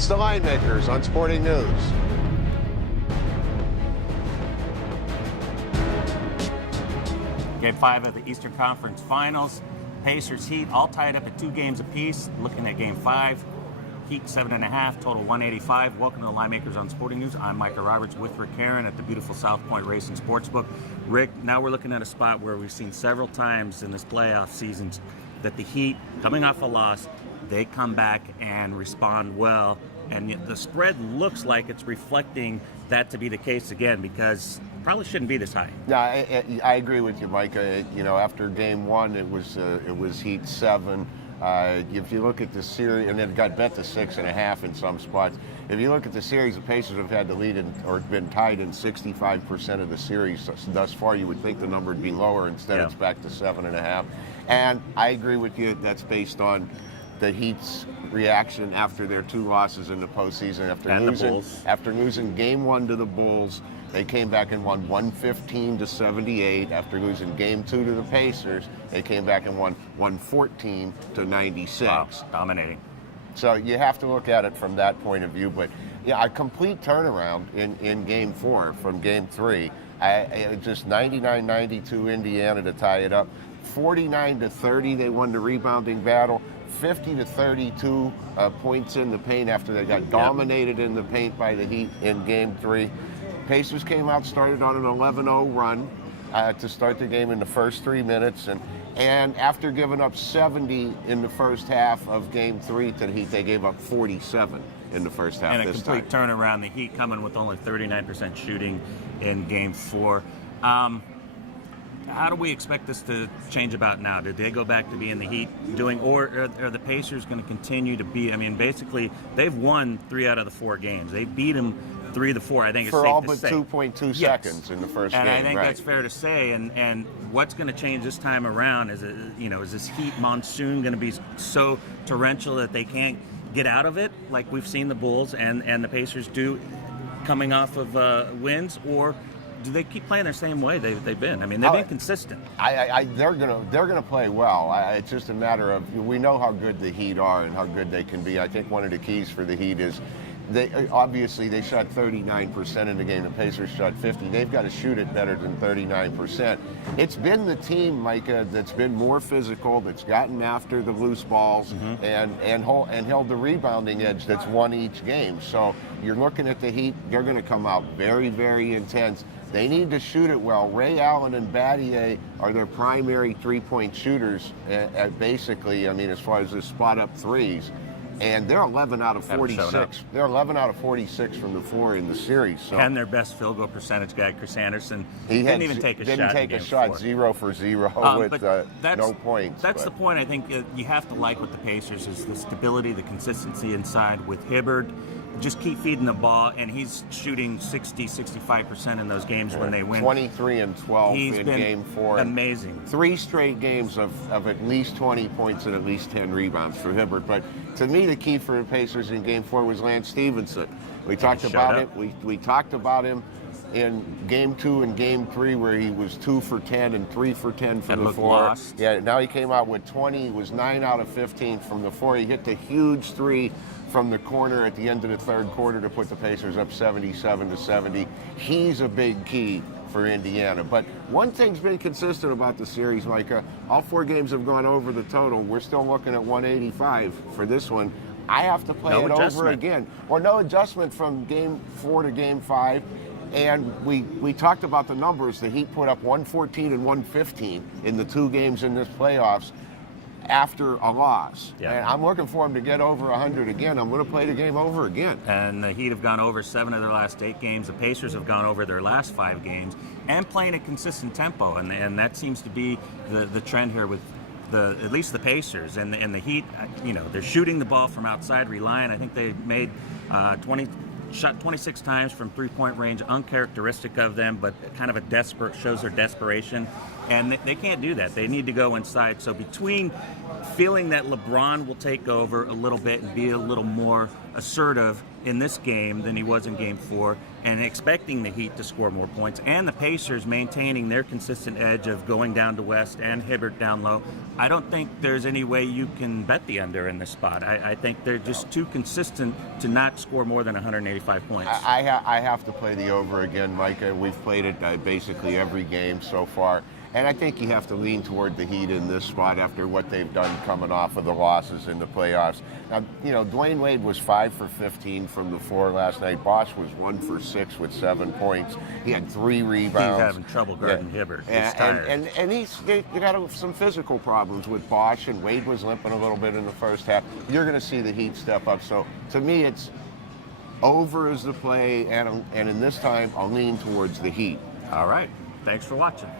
It's the Linemakers on Sporting News. Game 5 of the Eastern Conference Finals. Pacers Heat all tied up at 2 games apiece. Looking at Game 5. Heat 7.5, total 185. Welcome to the Linemakers on Sporting News. I'm Micah Roberts with Rick Herron at the beautiful South Point Racing Sportsbook. Rick, now we're looking at a spot where we've seen several times in this playoff seasons that the Heat, coming off a loss, they come back and respond well. And the spread looks like it's reflecting that to be the case again, because probably shouldn't be this high. Yeah, I agree with you, Micah. You know, after Game 1, it was Heat 7. If you look at the series, and it got bet to 6.5 in some spots. If you look at the series, the Pacers have had the lead or been tied in 65% of the series thus far. You would think the number would be lower. Instead, It's back to 7.5. And I agree with you. That's based on the Heat's reaction after their 2 losses in the postseason. After losing Game 1 to the Bulls, they came back and won 115-78. After losing Game 2 to the Pacers, they came back and won 114-96. Wow, dominating. So you have to look at it from that point of view. But yeah, a complete turnaround in Game 4 from Game 3. Just 99-92 Indiana to tie it up. 49-30 they won the rebounding battle. 50-32 points in the paint after they got dominated in the paint by the Heat in Game 3. Pacers came out, started on an 11-0 run to start the game in the first 3 minutes, and after giving up 70 in the first half of Game 3 to the Heat, they gave up 47 in the first half. And a complete turnaround. The Heat coming with only 39% shooting in Game 4. How do we expect this to change about now? Did they go back to being the Heat doing, or are the Pacers going to continue to be? I mean, basically, they've won 3 out of the 4 games. They beat them 3 of the 4. I think it's for safe all to but say. 2.2 seconds in the first game. And I think that's fair to say. And what's going to change this time around is, is this Heat monsoon going to be so torrential that they can't get out of it, like we've seen the Bulls and the Pacers do, coming off of wins, or do they keep playing the same way they've been? I mean, they've been consistent. They're gonna play well. It's just a matter of, we know how good the Heat are and how good they can be. I think one of the keys for the Heat is they shot 39% in the game. The Pacers shot 50. They've got to shoot it better than 39%. It's been the team, Micah, that's been more physical, that's gotten after the loose balls, and held the rebounding edge, that's won each game. So you're looking at the Heat. They're going to come out very, very intense. They need to shoot it well. Ray Allen and Battier are their primary three-point shooters, basically, as far as the spot-up threes. And they're 11 out of 46. They're 11 out of 46 from the floor in the series. So. And their best field goal percentage guy, Chris Anderson, didn't even take a shot. Didn't take a shot, 0 for 0 with no points. That's the point I think you have to like with the Pacers is the stability, the consistency inside with Hibbert. Just keep feeding the ball, and he's shooting 65% in those games when they win. 23 and 12 in Game 4. Amazing. 3 straight games of at least 20 points and at least 10 rebounds for Hibbert. But to me, the key for the Pacers in Game 4 was Lance Stevenson. We talked about it. We talked about him in Game 2 and Game 3, where he was 2 for 10 and 3 for 10 from the floor. Lost. Yeah, now he came out with 20. He was 9 out of 15 from the floor. He hit the huge 3 from the corner at the end of the third quarter to put the Pacers up 77-70. He's a big key for Indiana. But one thing's been consistent about the series, Micah. All 4 games have gone over the total. We're still looking at 185 for this one. I have to play it over again. Well, no adjustment from Game 4 to Game 5. And we talked about the numbers. The Heat put up 114 and 115 in the 2 games in this playoffs after a loss. Yeah. And I'm looking for them to get over 100 again. I'm going to play the game over again. And the Heat have gone over 7 of their last 8 games. The Pacers have gone over their last 5 games and playing a consistent tempo. And that seems to be the trend here with at least the Pacers. And the Heat, they're shooting the ball from outside, relying. I think they made shot 26 times from three-point range, uncharacteristic of them, but kind of shows their desperation. And they can't do that. They need to go inside. So between feeling that LeBron will take over a little bit and be a little more assertive in this game than he was in Game 4, and expecting the Heat to score more points, and the Pacers maintaining their consistent edge of going down to West and Hibbert down low. I don't think there's any way you can bet the under in this spot. I think they're just too consistent to not score more than 185 points. I have to play the over again, Micah. We've played it basically every game so far. And I think you have to lean toward the Heat in this spot after what they've done coming off of the losses in the playoffs. Now, Dwayne Wade was 5 for 15 from the floor last night. Bosch was 1 for 6 with 7 points. He had 3 rebounds. He's having trouble guarding Hibbert. He's tired. And they got some physical problems with Bosch, and Wade was limping a little bit in the first half. You're going to see the Heat step up. So, to me, it's over as the play, and in this time, I'll lean towards the Heat. All right. Thanks for watching.